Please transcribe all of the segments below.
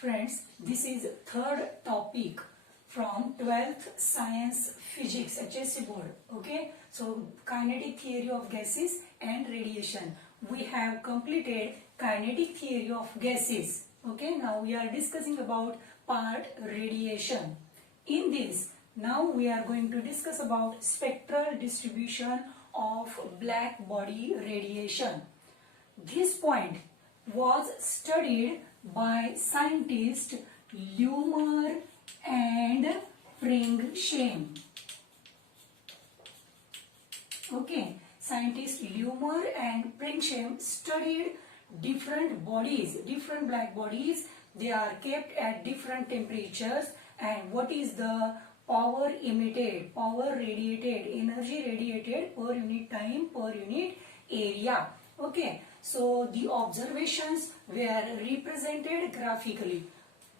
Friends, this is third topic from 12th Science Physics HSC board. Okay, so kinetic theory of gases and radiation. We have completed kinetic theory of gases. Okay, now we are discussing about part radiation. In this, now we are going to discuss about spectral distribution of black body radiation. This point was studied by scientists Lumer and Pringsheim. Okay, scientists Lumer and Pringsheim studied different bodies, different black bodies. They are kept at different temperatures, and what is the power emitted, power radiated, energy radiated per unit time, per unit area. Okay, so the observations were represented graphically.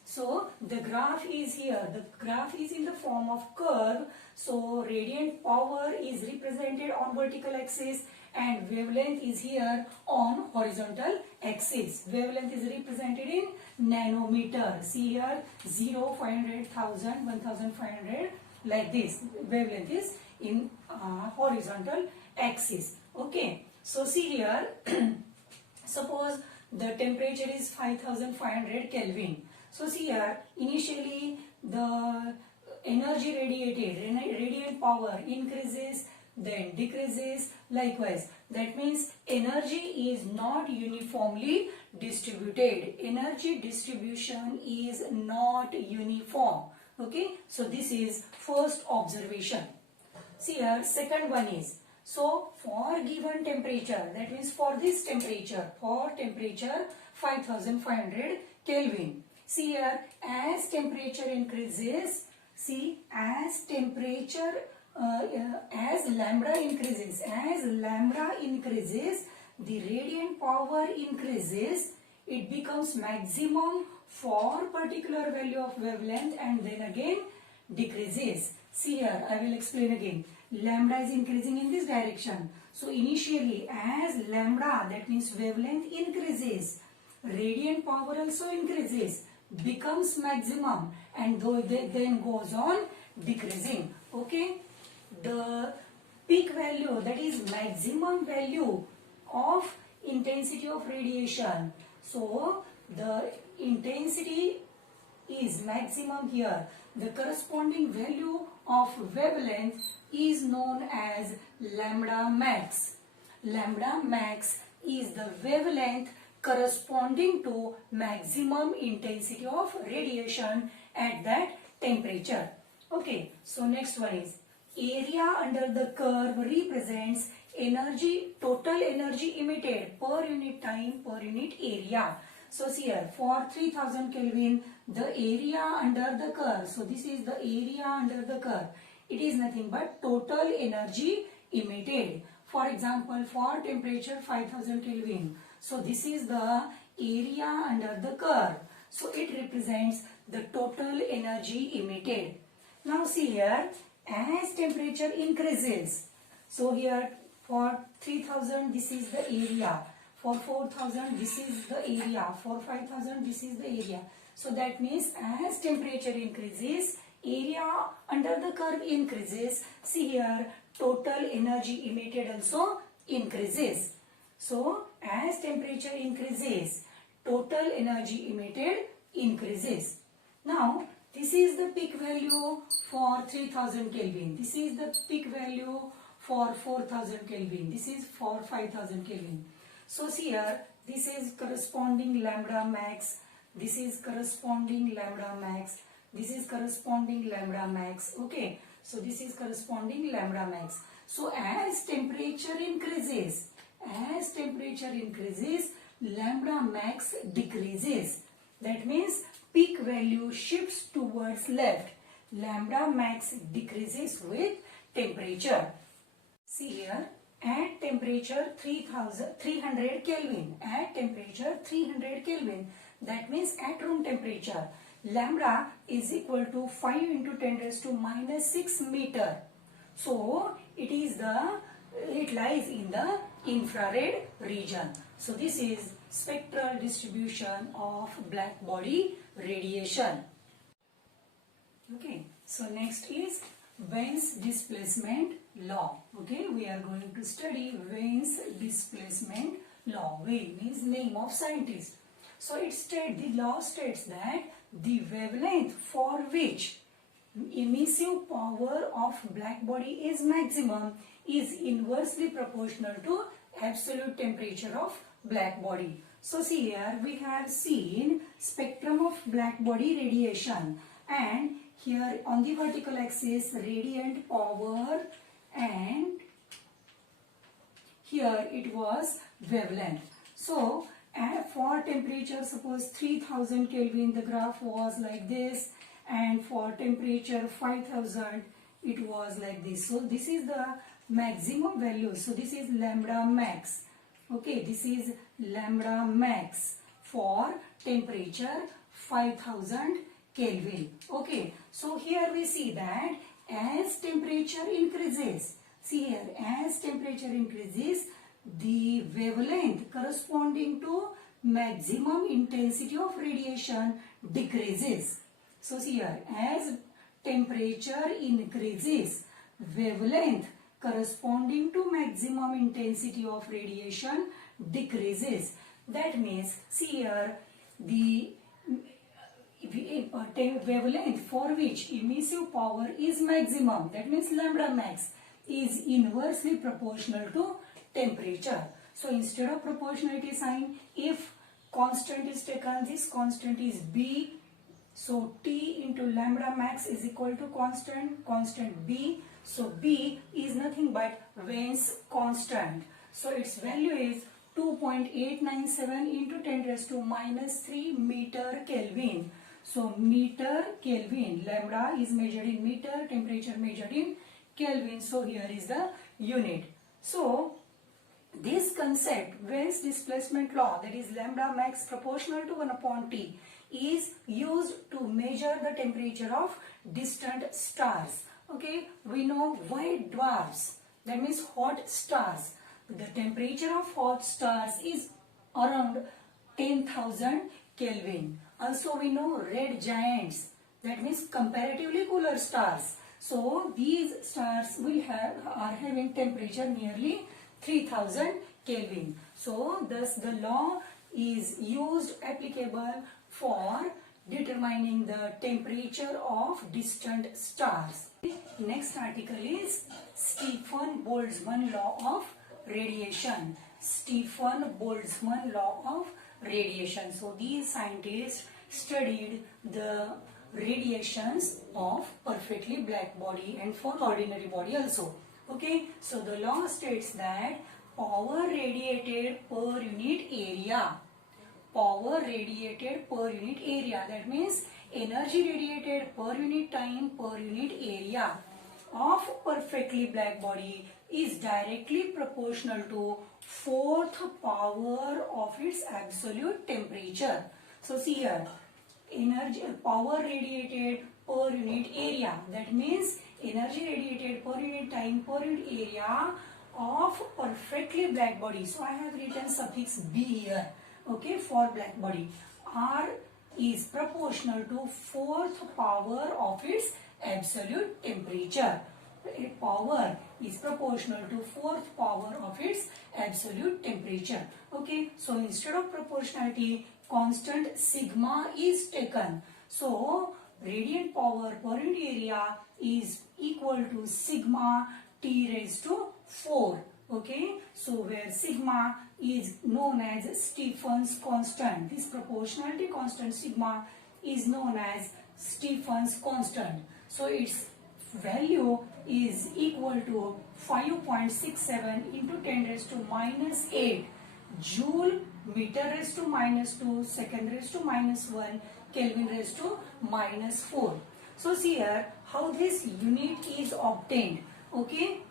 So the graph is here. The graph is in the form of curve. So radiant power is represented on vertical axis and wavelength is here on horizontal axis. Wavelength is represented in nanometer. See here 0, 500, 1000, 1500 like this. Wavelength is in horizontal axis. Okay. So see here, suppose the temperature is 5500 Kelvin. So see here, initially the energy radiated, radiant power increases, then decreases. Likewise, that means energy is not uniformly distributed. Energy distribution is not uniform. Okay, so this is first observation. See here, second one is, so for given temperature, that means for this temperature, for temperature 5500 Kelvin. See here, as temperature increases, see as temperature, as lambda increases, the radiant power increases, it becomes maximum for particular value of wavelength and then again decreases. See here, I will explain again. Lambda is increasing in this direction. So initially as lambda, that means wavelength increases, radiant power also increases, becomes maximum and then goes on decreasing. Okay, the peak value, that is maximum value of intensity of radiation. So the intensity is maximum here. The corresponding value of wavelength is known as lambda max. Lambda max is the wavelength corresponding to maximum intensity of radiation at that temperature. Okay, so next one is area under the curve represents energy, total energy emitted per unit time, per unit area. So see here, for 3000 Kelvin, the area under the curve, so this is the area under the curve. It is nothing but total energy emitted. For example, for temperature 5000 Kelvin, so this is the area under the curve. So it represents the total energy emitted. Now see here, as temperature increases, so here for 3000 this is the area, for 4000 this is the area, for 5000 this is the area. So that means as temperature increases, area under the curve increases. See here, total energy emitted also increases. So as temperature increases, total energy emitted increases. Now this is the peak value for 3000 Kelvin. This is the peak value for 4000 Kelvin. This is for 5000 Kelvin. So see here, this is corresponding lambda max. This is corresponding lambda max. This is corresponding lambda max. Okay, so this is corresponding lambda max. So as temperature increases, lambda max decreases. That means peak value shifts towards left. Lambda max decreases with temperature. See here, at temperature 300 Kelvin, at temperature 300 Kelvin, that means at room temperature, lambda is equal to 5 into 10 raised to minus 6 meter. So it lies in the infrared region. So this is spectral distribution of black body radiation. Okay, so next is Wien's displacement law. Okay, we are going to study Wien's displacement law. Wien means name of scientist. So the law states that the wavelength for which emissive power of black body is maximum is inversely proportional to absolute temperature of black body. So see here we have seen spectrum of black body radiation, and here on the vertical axis radiant power, and here it was wavelength. So for temperature, suppose 3000 Kelvin, the graph was like this, and for temperature 5000 it was like this. So this is the maximum value. So this is lambda max. Okay, this is lambda max for temperature 5000 Kelvin. Okay, so here we see that as temperature increases, see here, as temperature increases, the wavelength corresponding to maximum intensity of radiation decreases. So see here, as temperature increases, wavelength corresponding to maximum intensity of radiation decreases. That means, see here, the wavelength for which emissive power is maximum, that means lambda max, is inversely proportional to temperature. So instead of proportionality sign, if constant is taken, this constant is B. So T into lambda max is equal to constant B. So B is nothing but Wien's constant. So its value is 2.897 into 10 raised to minus 3 meter Kelvin. So meter Kelvin, lambda is measured in meter, temperature measured in Kelvin. So here is the unit. So this concept, Wien's displacement law, that is lambda max proportional to 1 upon T, is used to measure the temperature of distant stars. Okay, we know white dwarfs, that means hot stars. The temperature of hot stars is around 10,000 Kelvin. Also we know red giants, that means comparatively cooler stars. So these stars are having temperature nearly 3000 Kelvin. So thus the law is applicable for determining the temperature of distant stars. Next article is Stefan Boltzmann law of radiation. Stefan Boltzmann law of radiation. So these scientists studied the radiations of perfectly black body and for ordinary body also. Okay, so the law states that power radiated per unit area. Power radiated per unit area, that means energy radiated per unit time per unit area of perfectly black body is directly proportional to fourth power of its absolute temperature. So see here, energy power radiated per unit area, that means energy radiated per unit time per unit area of perfectly black body. So I have written suffix B here. Okay, for black body, R is proportional to fourth power of its absolute temperature. Power is proportional to fourth power of its absolute temperature. Okay, so instead of proportionality, constant sigma is taken. So radiant power per unit area is equal to sigma T raised to 4. Okay, so where sigma is known as Stefan's constant. This proportionality constant sigma is known as Stefan's constant. So its value is equal to 5.67 into 10 raised to minus 8 joule meter raised to minus 2 second raised to minus 1 Kelvin raised to minus 4. So see here how this unit is obtained. Okay,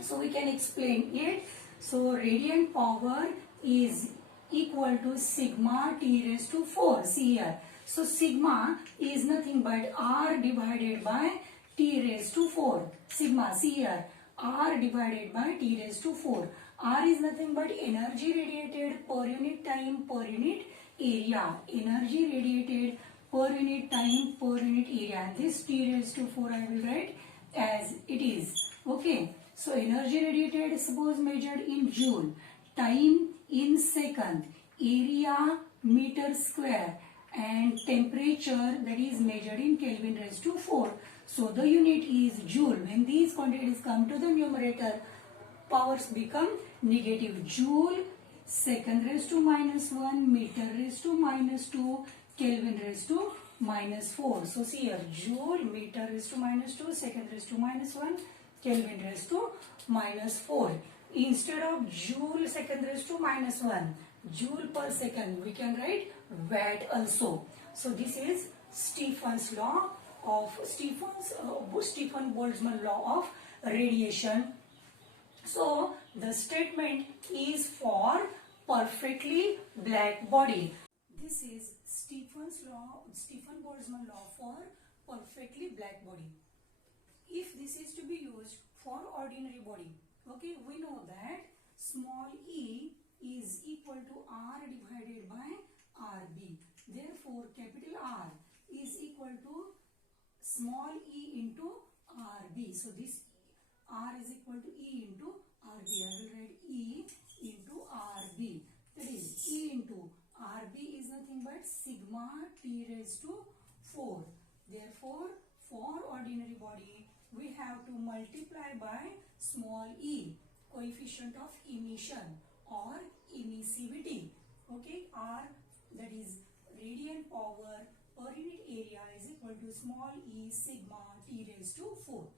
so we can explain it. So radiant power is equal to sigma T raised to 4. See here, so sigma is nothing but R divided by T raised to 4. Sigma, see here, R divided by T raised to 4. R is nothing but energy radiated per unit time per unit area. Energy radiated per unit time per unit area. This T raised to 4 I will write as it is. Okay. So energy radiated, suppose measured in joule, time in second, area meter square, and temperature that is measured in Kelvin raised to 4. So the unit is joule. When these quantities come to the numerator, powers become negative. Joule, second raised to -1, meter raised to -2, Kelvin raised to -4. So see here, joule, meter raised to -2, second raised to -1, Kelvin raised to -4. Instead of joule second raised to -1, joule per second, we can write watt also. So this is Stephen's law of Stephen Boltzmann law of radiation. So the statement is for perfectly black body. This is Stephen Boltzmann law for perfectly black body. If this is to be used for ordinary body, okay, we know that small e is equal to R divided by RB. Therefore, capital R is equal to small e into RB. So this R is equal to E into RB. I will write E into RB. That is E into RB is nothing but sigma T raised to 4. Therefore, for ordinary body, we have to multiply by small e, coefficient of emission or emissivity. Okay, R, that is radiant power per unit area, is equal to small e sigma T raised to 4.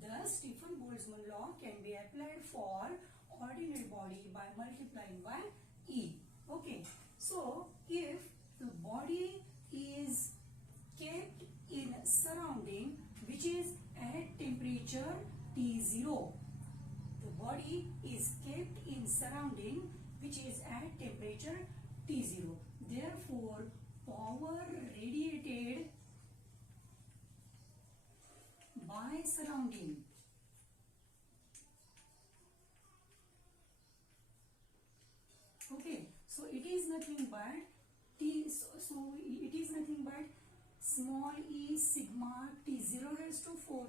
Thus, Stephen Boltzmann law can be applied for ordinary body by multiplying by E. Okay, so if the body is kept in surrounding which is at temperature T0, the body is kept in surrounding which is at temperature T0. Therefore, power radiated by surrounding okay, so it is nothing but it is nothing but small e sigma T0 raised to 4.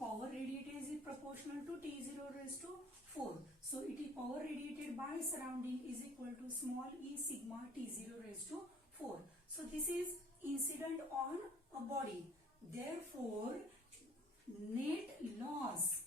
Power radiated is proportional to T0 raised to 4. So it is power radiated by surrounding is equal to small e sigma T0 raised to 4. So this is incident on a body. Therefore, net loss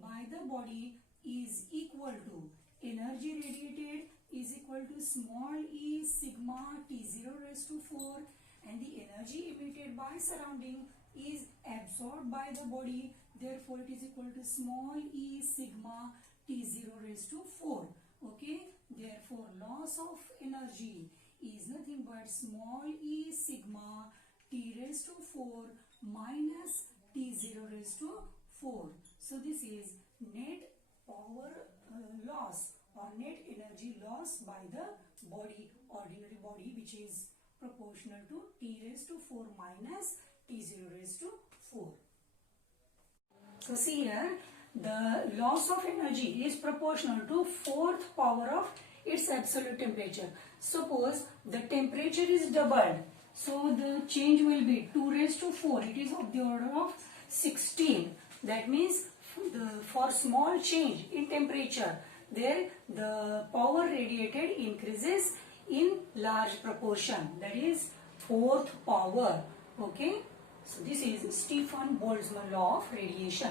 by the body is equal to energy radiated is equal to small e sigma T0 raised to 4, and the energy emitted by surrounding is absorbed by the body. Therefore, it is equal to small e sigma T0 raised to 4. Okay. Therefore, loss of energy is nothing but small e sigma T raised to 4 minus T0 raised to 4. So this is net power loss or net energy loss by the body, ordinary body, which is proportional to T raised to 4 minus T0 raised to 4. So see here, the loss of energy is proportional to 4th power of its absolute temperature. Suppose the temperature is doubled, so the change will be 2 raised to 4. It is of the order of 16. That means for small change in temperature, there the power radiated increases in large proportion. That is 4th power. Okay. So this is Stephen Boltzmann law of radiation.